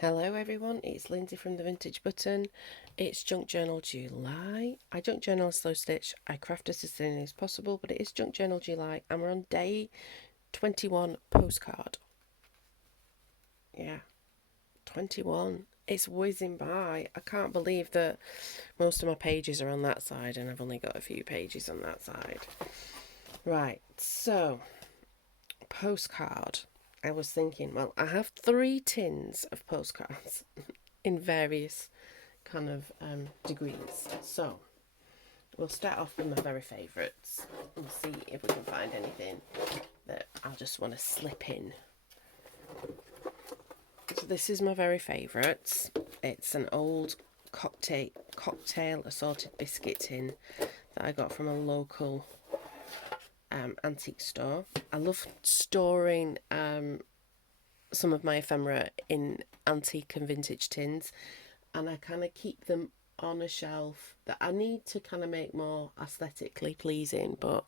Hello everyone, it's Lindsay from the Vintage Button. It's Junk Journal July. I junk journal slow stitch. I craft as sustainably as possible, but it is Junk Journal July and we're on day 21 postcard. Yeah, 21. It's whizzing by. I can't believe that most of my pages are on that side and I've only got a few pages on that side. Right, so postcard. I was thinking, well, I have 3 tins of postcards in various kind of degrees. So we'll start off with my very favourites and see if we can find anything that I'll just want to slip in. So this is my very favourites. It's an old cocktail assorted biscuit tin that I got from a local antique store. I love storing some of my ephemera in antique and vintage tins, and I kind of keep them on a shelf that I need to kind of make more aesthetically pleasing, but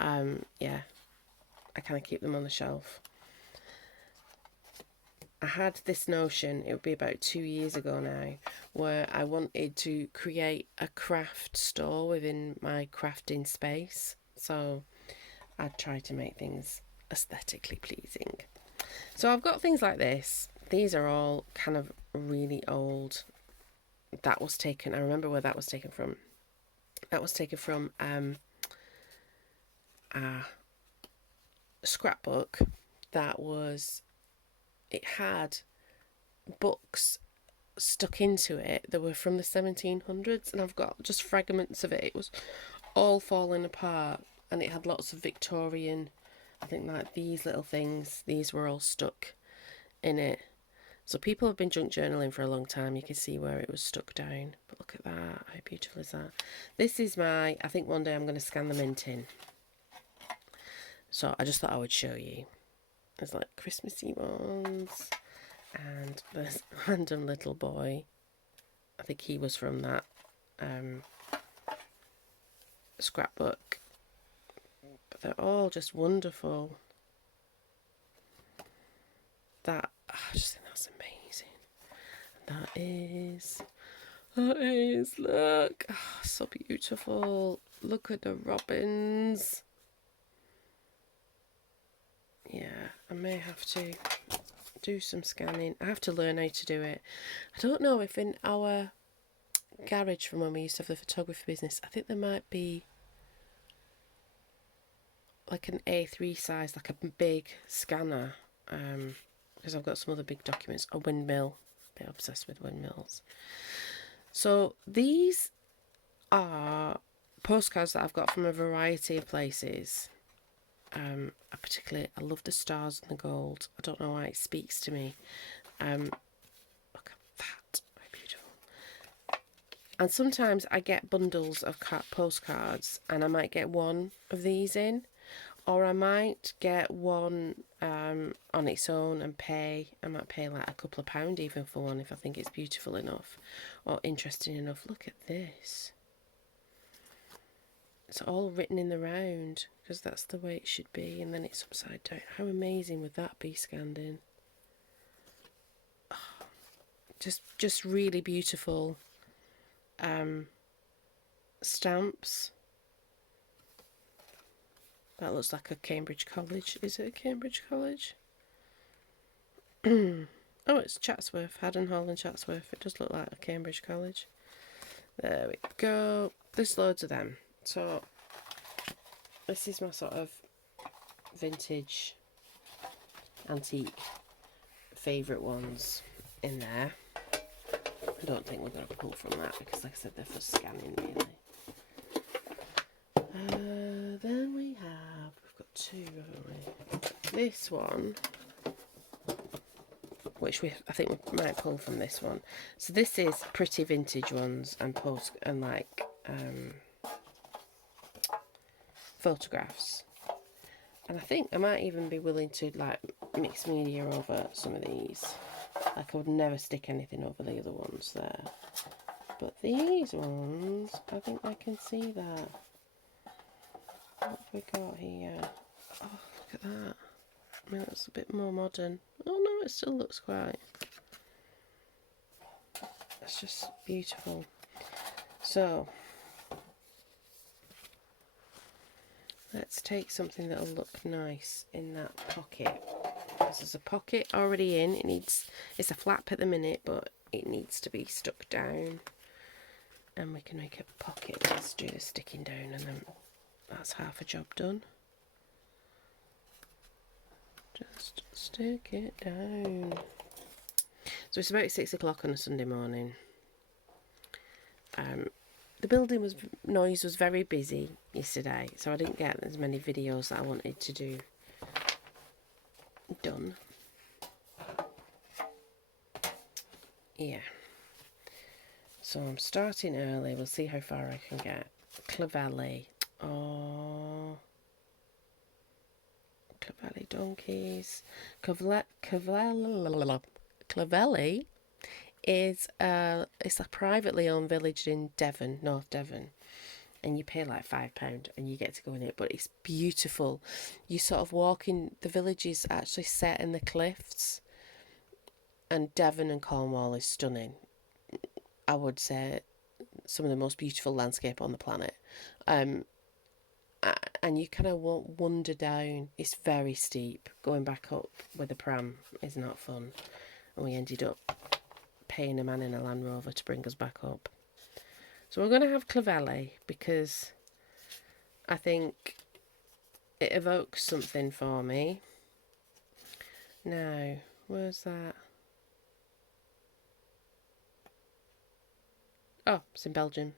yeah, I kind of keep them on the shelf. I had this notion, it would be about 2 years ago now, where I wanted to create a craft store within my crafting space. So I'd try to make things aesthetically pleasing. So I've got things like this. These are all kind of really old. That was taken, I remember where that was taken from. That was taken from a scrapbook it had books stuck into it that were from the 1700s, and I've got just fragments of it. It was all falling apart, and it had lots of Victorian, I think, like these little things, these were all stuck in it. So people have been junk journaling for a long time. You can see where it was stuck down. But look at that. How beautiful is that? This is I think one day I'm going to scan them in. So I just thought I would show you. There's like Christmassy ones. And there's a random little boy. I think he was from that scrapbook. But they're all just wonderful. I just think that's amazing. That is, look, so beautiful. Look at the robins. Yeah, I may have to do some scanning. I have to learn how to do it. I don't know if in our garage from when we used to have the photography business, I think there might be like an A3 size, like a big scanner, because I've got some other big documents. A windmill. A bit obsessed with windmills. So these are postcards that I've got from a variety of places. I love the stars and the gold. I don't know why it speaks to me. Look at that, very beautiful. And sometimes I get bundles of postcards, and I might get one of these in, or I might get one on its own and pay. I might pay like a couple of pound even for one if I think it's beautiful enough or interesting enough. Look at this. It's all written in the round because that's the way it should be, and then it's upside down. How amazing would that be scanned in? Oh, just really beautiful stamps. That looks like a Cambridge College. Is it a Cambridge College? Oh, it's Chatsworth. Haddon Hall and Chatsworth. It does look like a Cambridge College. There we go. There's loads of them. So this is my sort of vintage, antique favourite ones in there. I don't think we're going to pull from that because, like I said, they're for scanning really. Then we've got 2, haven't we? This one, which I think we might pull from this one. So this is pretty vintage ones and photographs. And I think I might even be willing to like mix media over some of these. Like I would never stick anything over the other ones there. But these ones, I think I can see that. What have we got here? Oh, look at that. I mean, that's a bit more modern. Oh no, it still looks quite It's just beautiful. So let's take something that'll look nice in that pocket. There's a pocket already in. It's a flap at the minute, but it needs to be stuck down. And we can make a pocket. Let's do the sticking down, and then that's half a job done. Just stick it down. So it's about 6 o'clock on a Sunday morning. The building noise was very busy yesterday, so I didn't get as many videos that I wanted to do done. Yeah. So I'm starting early. We'll see how far I can get. Clavelli. Oh. Clavelli donkeys. Clavelli is it's a privately owned village in Devon, North Devon, and you pay like £5 and you get to go in it, but it's beautiful. You sort of walk in, the village is actually set in the cliffs, and Devon and Cornwall is stunning. I would say some of the most beautiful landscape on the planet. And you kind of wander down. It's very steep. Going back up with a pram is not fun. And we ended up paying a man in a Land Rover to bring us back up. So we're going to have Clavelli because I think it evokes something for me. Now, where's that? Oh, it's in Belgium.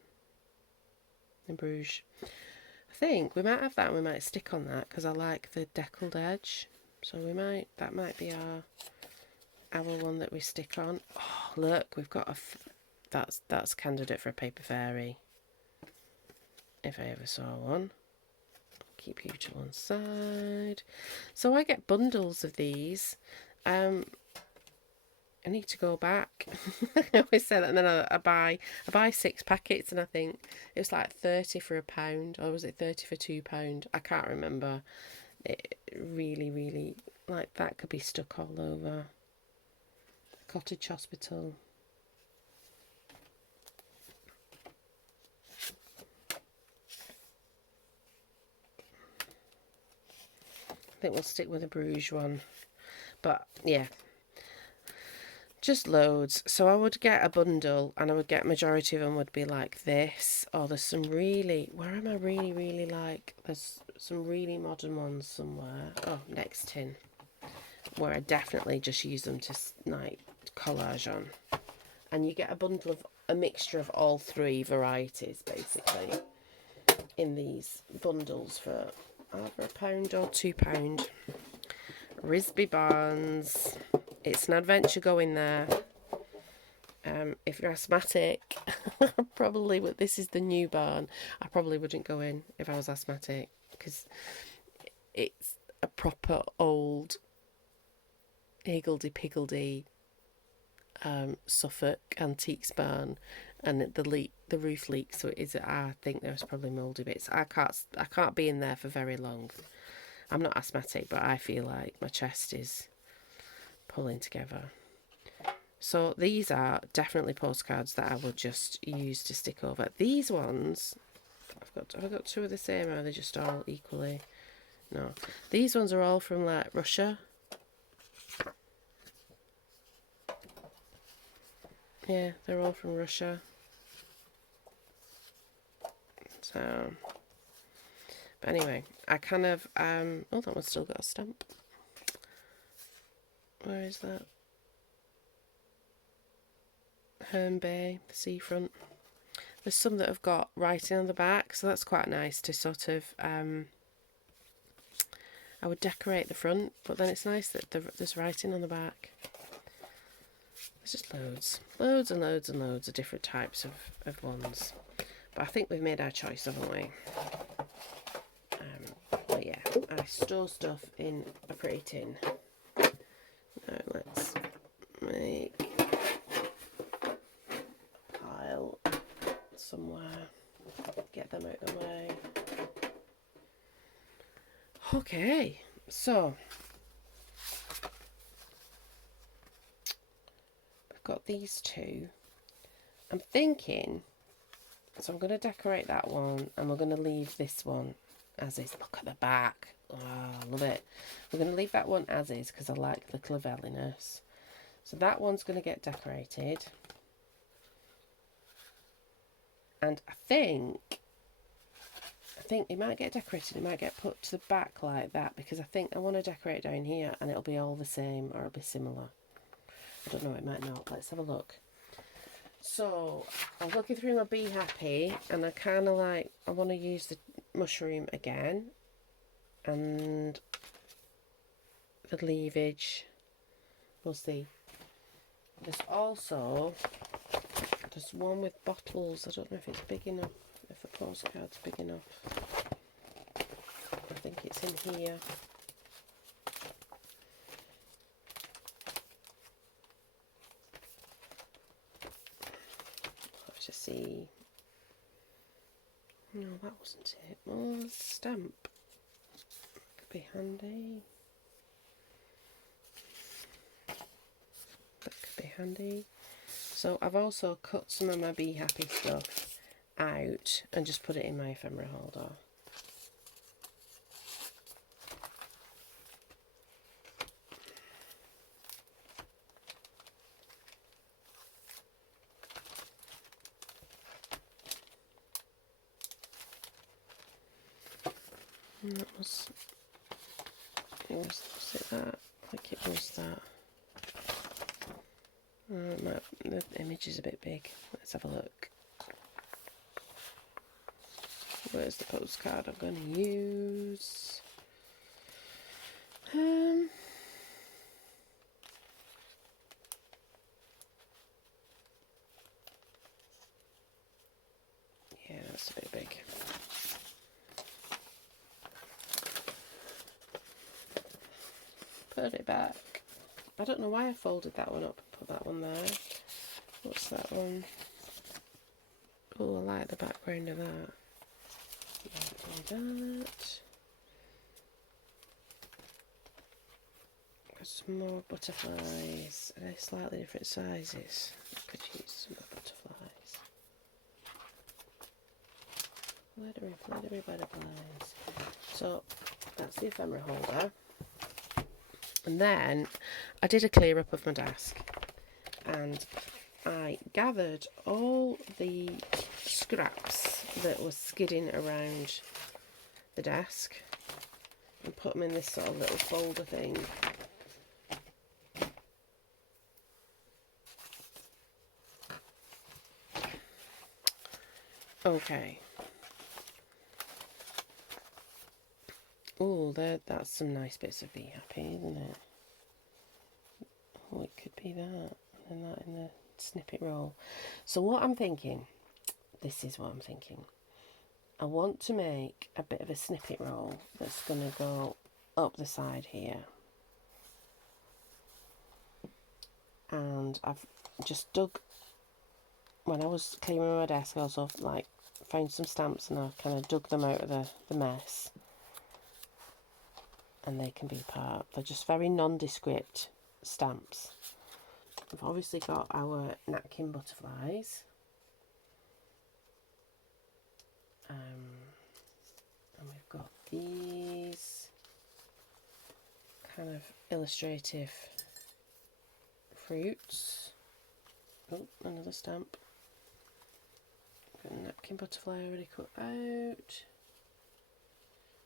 In Bruges. I think we might have that and we might stick on that because I like the deckled edge. So that might be our one that we stick on. Oh, look, we've got that's candidate for a paper fairy. If I ever saw one. Keep you to one side. So I get bundles of these. I need to go back. I always say that, and then I buy 6 packets, and I think it was like 30 for £1, or was it 30 for £2? I can't remember. It really, like, that could be stuck all over. Cottage Hospital. I think we'll stick with the Bruges one. But yeah, just loads. So I would get a bundle, and I would get majority of them would be like this. Or there's some really, where am I really like? There's some really modern ones somewhere. Oh, next tin, where I definitely just use them to like collage on. And you get a bundle of a mixture of all 3 varieties basically in these bundles for either £1 or £2. Risby Barnes. It's an adventure going there. If you're asthmatic, probably, but this is the new barn. I probably wouldn't go in if I was asthmatic because it's a proper old higgledy-piggledy Suffolk antiques barn, and the roof leaks, so it is. I think there's probably mouldy bits. I can't be in there for very long. I'm not asthmatic, but I feel like my chest is pulling together. So these are definitely postcards that I would just use to stick over. These ones, have I got 2 of the same, or are they just all equally? No. These ones are all from like Russia. Yeah, they're all from Russia. So, but anyway, I kind of, oh, that one's still got a stamp. Where is that? Herne Bay, the seafront. There's some that have got writing on the back, so that's quite nice to sort of, I would decorate the front, but then it's nice that there's writing on the back. There's just loads and loads of different types of ones. But I think we've made our choice, haven't we? But yeah, I store stuff in a pretty tin. Now let's make a pile somewhere. Get them out of the way. Okay, so I've got these 2. I'm thinking, so I'm going to decorate that one, and we're going to leave this one as is. Look at the back. Oh, I love it. We're going to leave that one as is because I like the clavelliness. So that one's going to get decorated. And I think it might get decorated. It might get put to the back like that because I think I want to decorate down here and it'll be all the same or it'll be similar. I don't know, it might not. Let's have a look. So I was looking through my Be Happy and I kind of like, I want to use the mushroom again and the leafage. We'll see. There's one with bottles. I don't know if it's big enough, if the postcard's big enough. I think it's in here. Let's just see. No, that wasn't it. Oh, stamp. Could be handy. That could be handy. So I've also cut some of my Be Happy stuff out and just put it in my ephemera holder. And that was it that? I think it was that. The image is a bit big. Let's have a look. Where's the postcard I'm going to use? Yeah, that's a bit big. Put it back. I don't know why I folded that one up and put that one there. What's that one? Oh, I like the background of that. Do that. Got some more butterflies. Are they slightly different sizes? I could use some more butterflies. Fluttery butterflies. So that's the ephemera holder. And then I did a clear up of my desk and I gathered all the scraps that were skidding around the desk and put them in this sort of little folder thing. Okay. Oh, that's some nice bits of Be Happy, isn't it? Oh, it could be that. And that in the snippet roll. So what I'm thinking, this is what I'm thinking. I want to make a bit of a snippet roll that's going to go up the side here. And I've just dug, when I was clearing my desk, I also like found some stamps and I kind of dug them out of the mess. And they can be part. They're just very nondescript stamps. We've obviously got our napkin butterflies. And we've got these kind of illustrative fruits. Oh, another stamp. Got a napkin butterfly already cut out.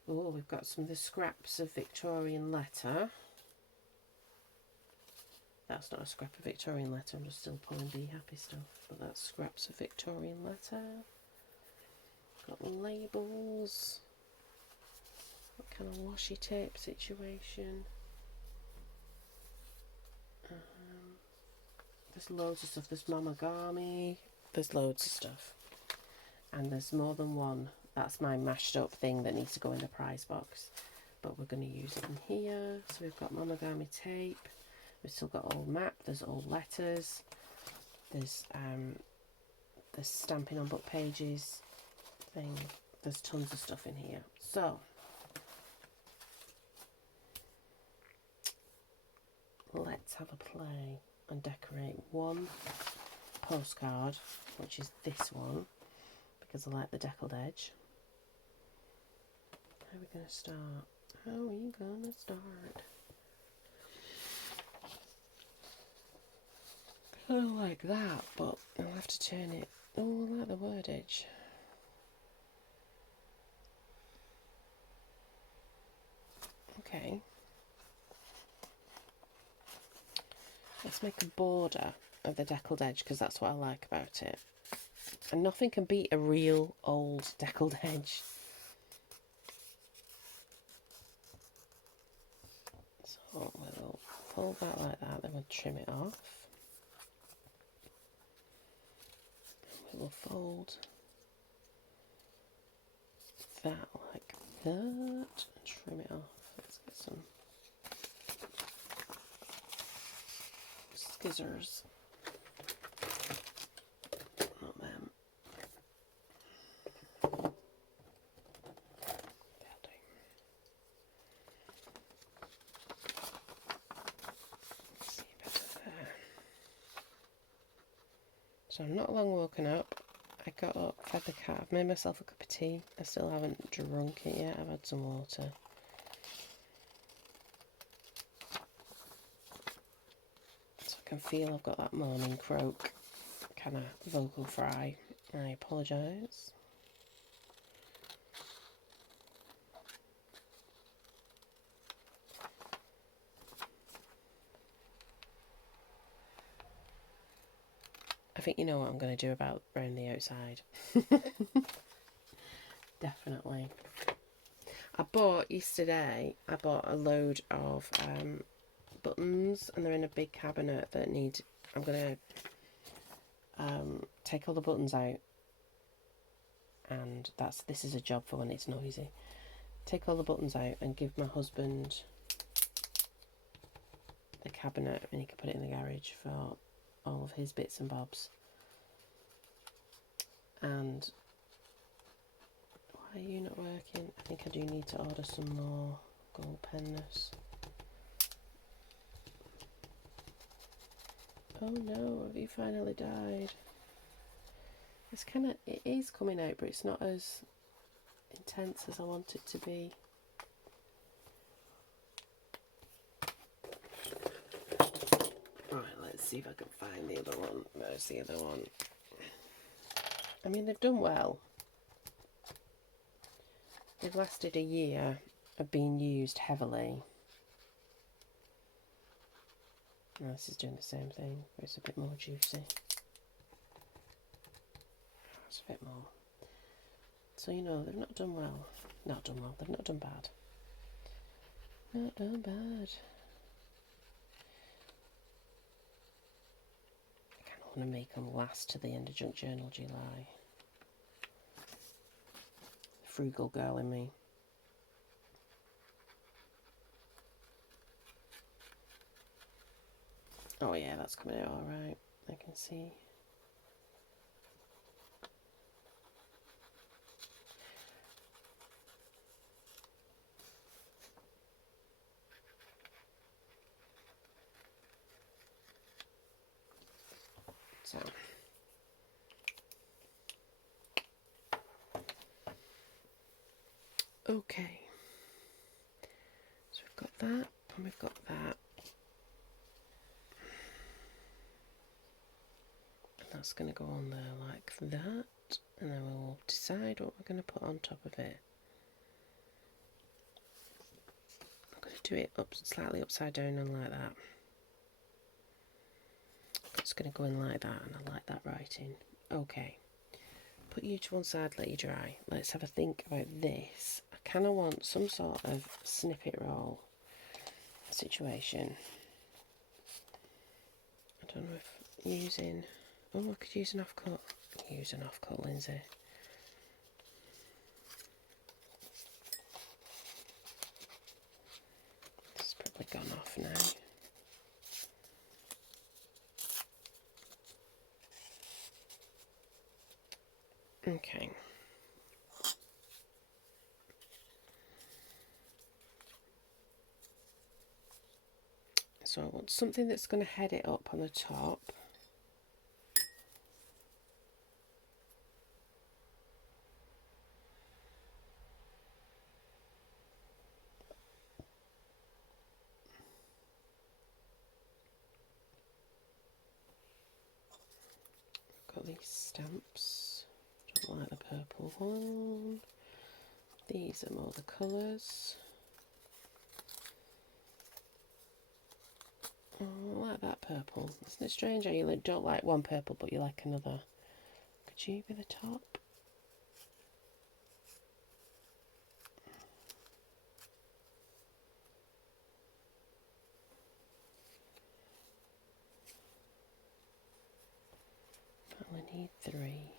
Oh, we've got some of the scraps of Victorian letter. That's not a scrap of Victorian letter, I'm just still pulling Be Happy stuff. But that's scraps of Victorian letter. Got labels. What kind of washi tape situation. There's loads of stuff. There's Mamagami. There's loads of stuff. And there's more than one. That's my mashed up thing that needs to go in the prize box. But we're going to use it in here. So we've got Mamagami tape. We've still got old map. There's old letters. There's stamping on book pages thing. There's tons of stuff in here. So let's have a play and decorate one Postcard, which is this one, because I like the deckled edge. How are we going to start? How are we going to start? Kind of like that, but I'll have to turn it. Oh, I like the wordage. Okay. Let's make a border of the deckled edge, because that's what I like about it. And nothing can beat a real old deckled edge. So we'll fold that like that, then we'll trim it off. And we'll fold that like that and trim it off. Let's get some scissors. Not them. That'll do. See a bit of there. So I'm not long woken up. I got up, fed the cat, I've made myself a cup of tea. I still haven't drunk it yet, I've had some water. So I can feel I've got that morning croak kind of vocal fry. I apologise. I think you know what I'm going to do about around the outside. Definitely. I bought a load of buttons, and they're in a big cabinet that need, I'm going to take all the buttons out, and this is a job for when it's noisy. Take all the buttons out and give my husband the cabinet, and he can put it in the garage for all of his bits and bobs. And why are you not working? I think I do need to order some more gold penners. Oh no, have you finally died? It is coming out, but it's not as intense as I want it to be. Right, let's see if I can find the other one. Where's the other one? I mean, they've done well. They've lasted a year of being used heavily. Now this is doing the same thing, but it's a bit more juicy. It's a bit more. So, you know, they've not done well. Not done well, they've not done bad. Not done bad. I kind of want to make them last to the end of Junk Journal July. The frugal girl in me. Oh yeah, that's coming out alright. I can see. So. Okay. So we've got that and we've got that. That's going to go on there like that, and then we'll decide what we're going to put on top of it. I'm going to do it slightly upside down and like that. It's going to go in like that, and I like that writing. Okay, put you to one side, let you dry. Let's have a think about this. I kind of want some sort of snippet roll situation. I don't know if using... Oh, I could use an offcut. Use an offcut, Lindsay. It's probably gone off now. Okay. So I want something that's going to head it up on the top. these stamps. Don't like the purple one. These are more the colours. Oh, I like that purple. Isn't it strange how you don't like one purple but you like another? Could you be the top? I only need 3.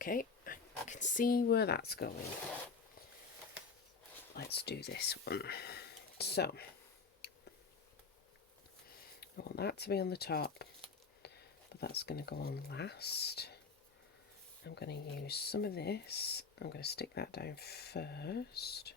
Okay, I can see where that's going. Let's do this one. So, I want that to be on the top, but that's going to go on last. I'm going to use some of this. I'm going to stick that down first.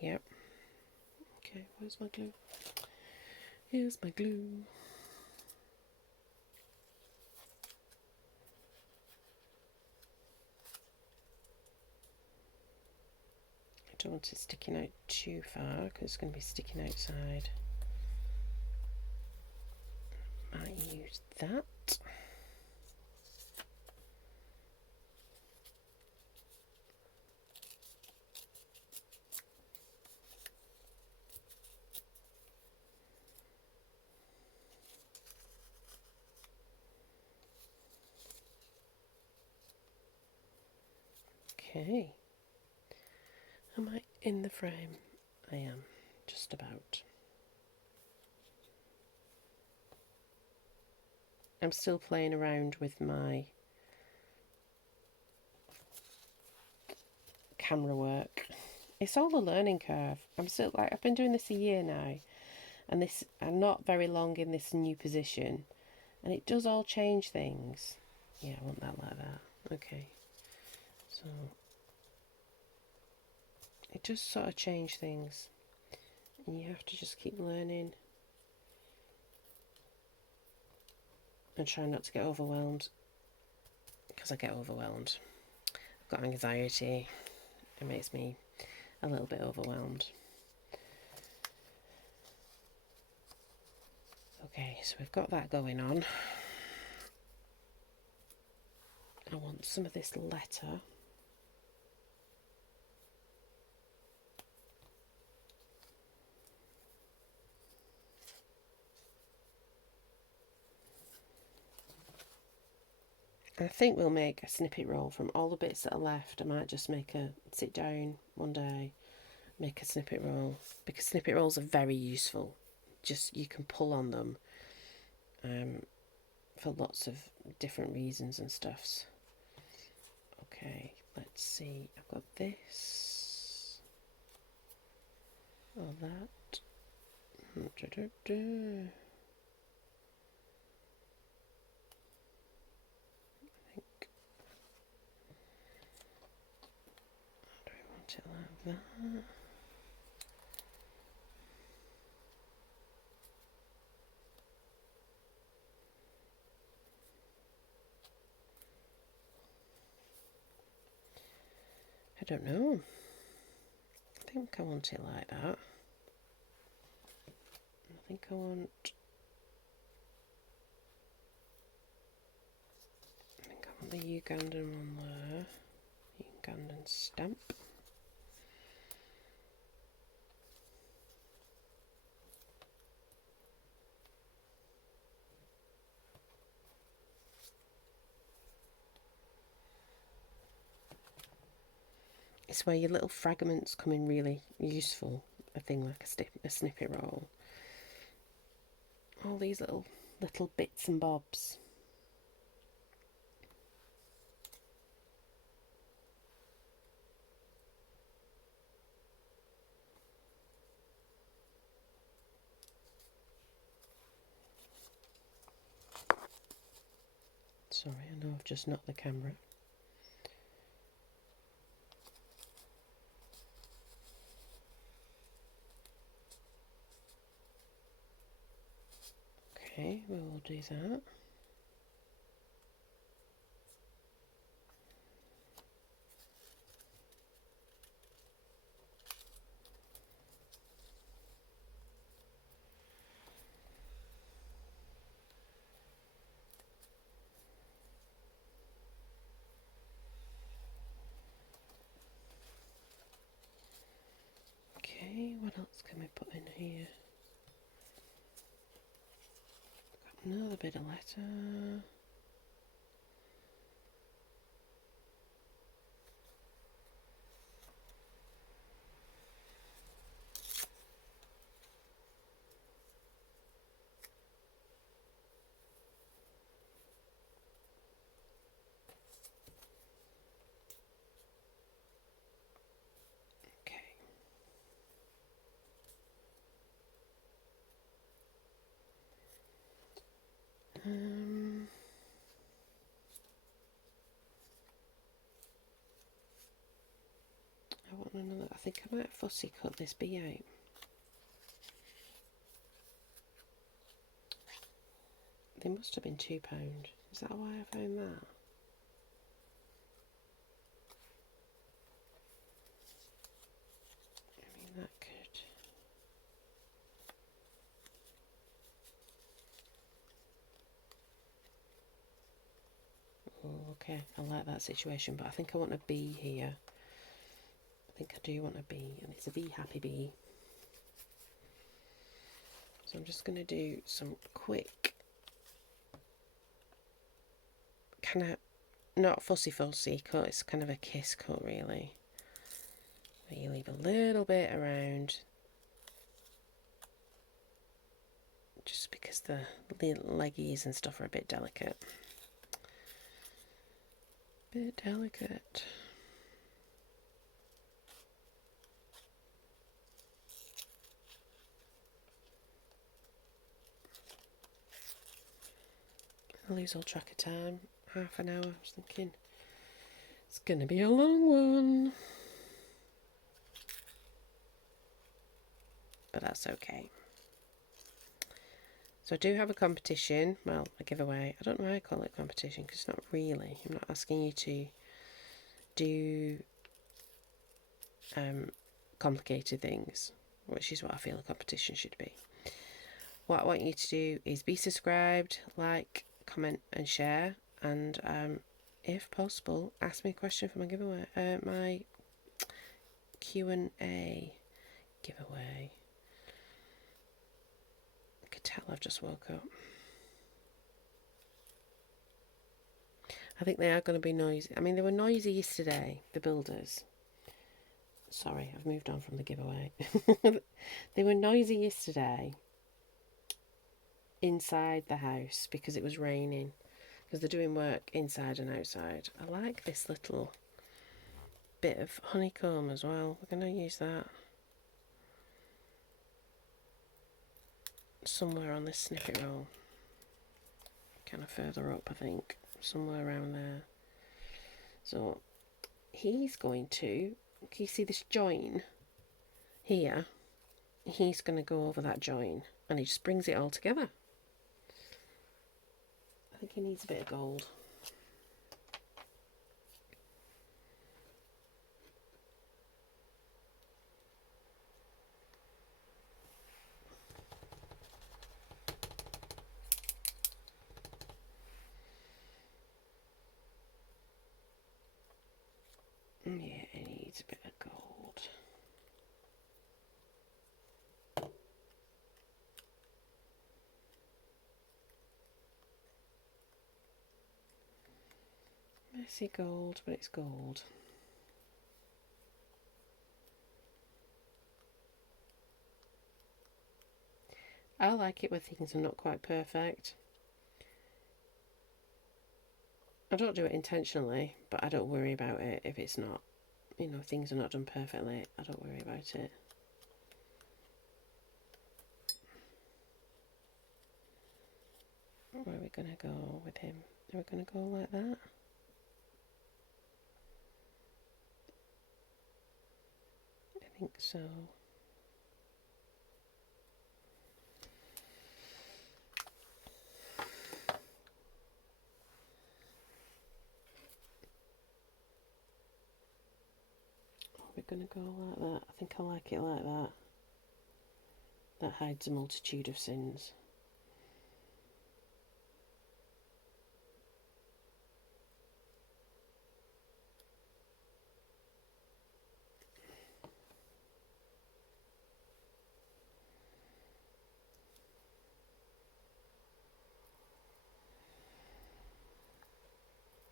Yep. Okay, where's my glue? Here's my glue. I don't want it sticking out too far because it's going to be sticking outside. Might use that. Okay. Am I in the frame? I am, just about. I'm still playing around with my camera work. It's all a learning curve. I've been doing this a year now, and I'm not very long in this new position, and it does all change things. Yeah, I want that like that. Okay. So it does sort of change things, and you have to just keep learning and try not to get overwhelmed, because I get overwhelmed. I've got anxiety. It makes me a little bit overwhelmed. Okay, so we've got that going on. I want some of this letter. I think we'll make a snippet roll from all the bits that are left. I might just sit down one day, make a snippet roll, because snippet rolls are very useful. Just, you can pull on them for lots of different reasons and stuffs. Okay, let's see. I've got this. All that. It like that. I don't know. I think I want it like that. I think I want the Ugandan one there. Ugandan stamp. It's where your little fragments come in really useful. A thing like a snippet roll. All these little bits and bobs. Sorry, I know I've just knocked the camera. Okay, we will do that. Okay, what else can we put in here? Got another bit of letter. Okay. I want another. I think I might fussy cut this bee out. They must have been £2. Is that why I found that? I mean, that could. Oh, okay, I like that situation, but I think I want a bee here. I think I do want a bee, and it's a bee happy bee. So I'm just going to do some quick, kind of, not fussy cut, it's kind of a kiss cut really. Where you leave a little bit around, just because the leggies and stuff are a bit delicate. Bit delicate. I lose all track of time. Half an hour, I was thinking. It's going to be a long one. But that's okay. So I do have a competition. Well, a giveaway. I don't know why I call it competition, because it's not really. I'm not asking you to do complicated things, which is what I feel a competition should be. What I want you to do is be subscribed, like, comment and share, and if possible, ask me a question for my giveaway, my Q&A giveaway. I could tell I've just woke up. I think they are going to be noisy. I mean, they were noisy yesterday, the builders. Sorry, I've moved on from the giveaway. They were noisy yesterday inside the house because it was raining, because they're doing work inside and outside. I like this little bit of honeycomb as well. We're going to use that somewhere on this snippet roll, kind of further up, I think, somewhere around there. So he's going to, can you see this join here? He's going to go over that join, and he just brings it all together. I think he needs a bit of gold. Yeah, he needs a bit of gold. Messy gold, but it's gold. I like it when things are not quite perfect. I don't do it intentionally, but I don't worry about it if it's not, you know, things are not done perfectly. I don't worry about it. Where are we going to go with him? Are we going to go like that? I think so. probably going to go like that. I think I like it like that. That hides a multitude of sins.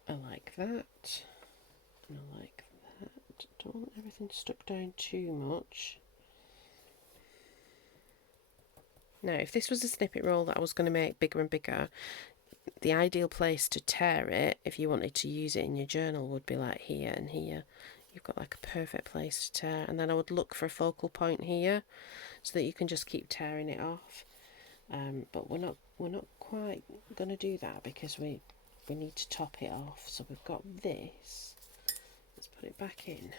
I like that. And I like that. Don't want everything stuck down too much. Now, if this was a snippet roll that I was going to make bigger and bigger, the ideal place to tear it, if you wanted to use it in your journal, would be like here and here. You've got like a perfect place to tear. And then I would look for a focal point here so that you can just keep tearing it off. But we're not quite going to do that because we need to top it off. So we've got this. Let's put it back in.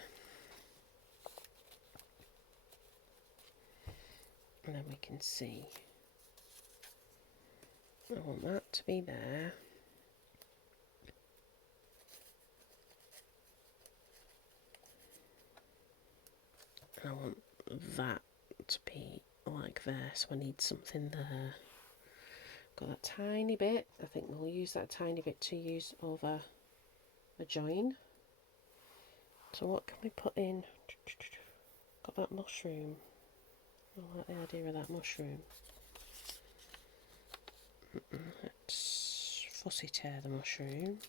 And then we can see. I want that to be there. And I want that to be like there, so I need something there. Got that tiny bit. I think we'll use that tiny bit to use over a join. So what can we put in? Got that mushroom. I like the idea of that mushroom. Let's fussy tear the mushroom.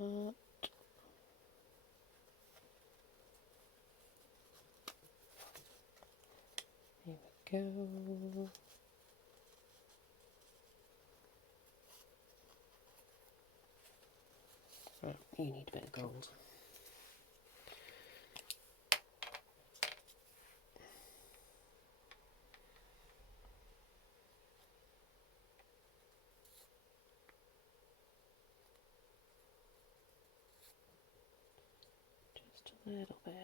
That. Here we go. Right, you need a bit of gold. Just a little bit.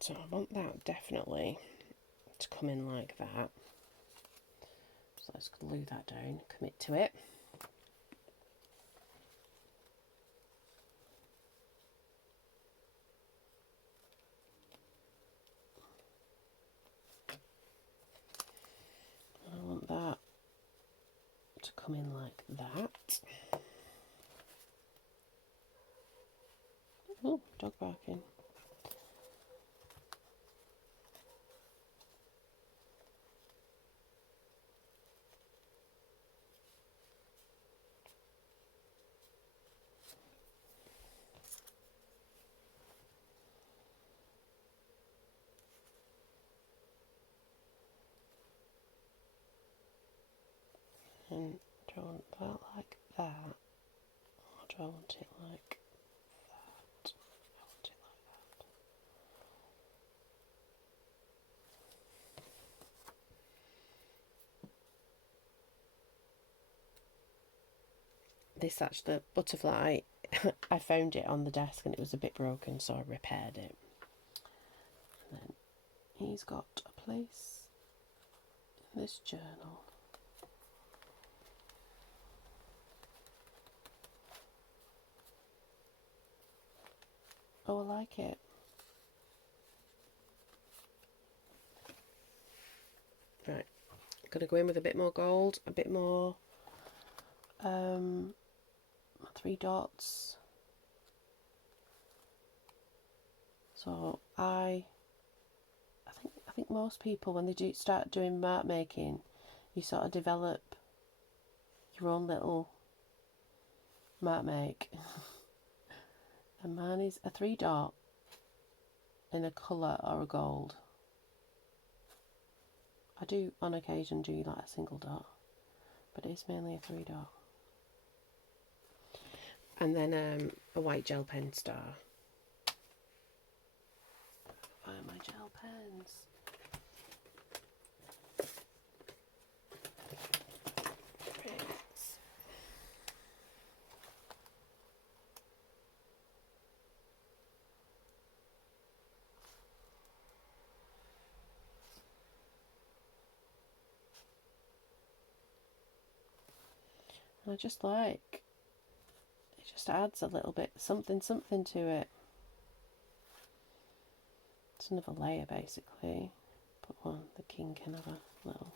So I want that definitely to come in like that. So let's glue that down, commit to it. I want that to come in like that. Oh, dog barking. And do I want that like that? Or do I want it like that? I want it like that. This actually, the butterfly, I found it on the desk and it was a bit broken, so I repaired it. And then he's got a place in this journal. Oh, I like it. Right, I'm going to go in with a bit more gold, a bit more 3 dots. So I think most people, when they start doing mark making, you sort of develop your own little mark make. And mine is a 3 dot in a colour or a gold. I do on occasion do like a single dot, but it's mainly a 3 dot. And then a white gel pen star. Find my gel pens. And I just like, it just adds a little bit, something to it. It's another layer basically. Put one, the king can have a little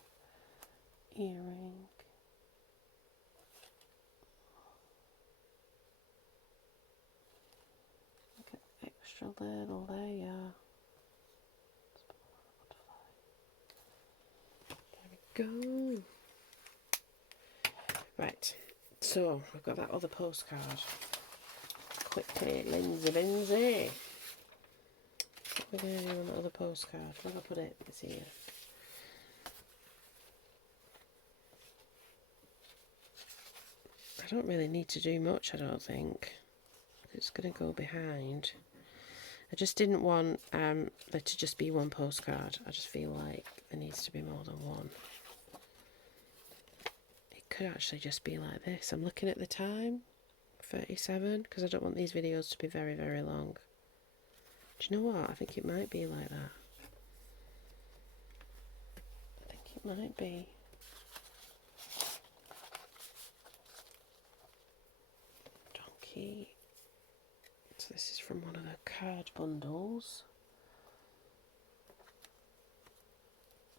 earring. Look at the extra little layer. There we go. Right, so I've got that other postcard. Quickly, Lindsay. What we're going to do on the other postcard? Where have I put it? It's here. I don't really need to do much, I don't think. It's going to go behind. I just didn't want there to just be one postcard. I just feel like there needs to be more than one. Could actually just be like this. I'm looking at the time, 37, because I don't want these videos to be very, very long. Do you know what? I think it might be like that. I think it might be. Donkey. So this is from one of the card bundles.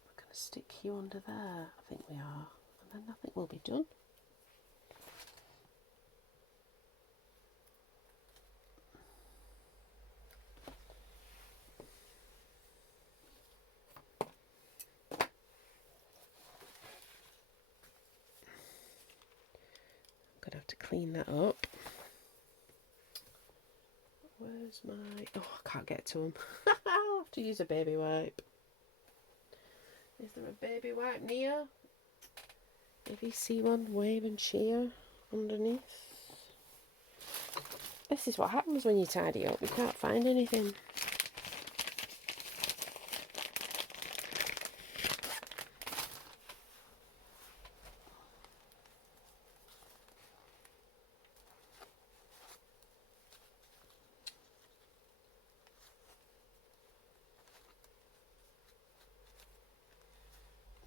We're going to stick you under there. I think we are. And then nothing will be done. I'm going to have to clean that up. Where's my... Oh, I can't get to them. I'll have to use a baby wipe. Is there a baby wipe near? If you see one, wave and cheer underneath. This is what happens when you tidy up. You can't find anything.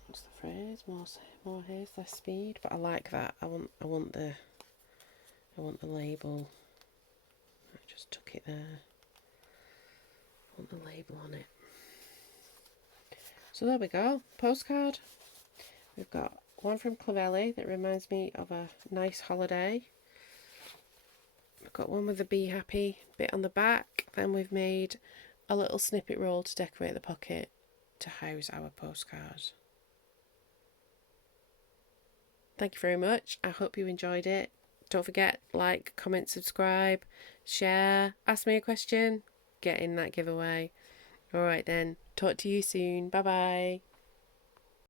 What's the phrase? More haste, less speed. But I like that. I want the label. I just took it there. I want the label on it. So there we go. Postcard. We've got one from Clavelli that reminds me of a nice holiday. We've got one with the Be Happy bit on the back. Then we've made a little snippet roll to decorate the pocket to house our postcard. Thank you very much. I hope you enjoyed it. Don't forget, like, comment, subscribe, share, ask me a question, get in that giveaway. Alright then, talk to you soon. Bye bye.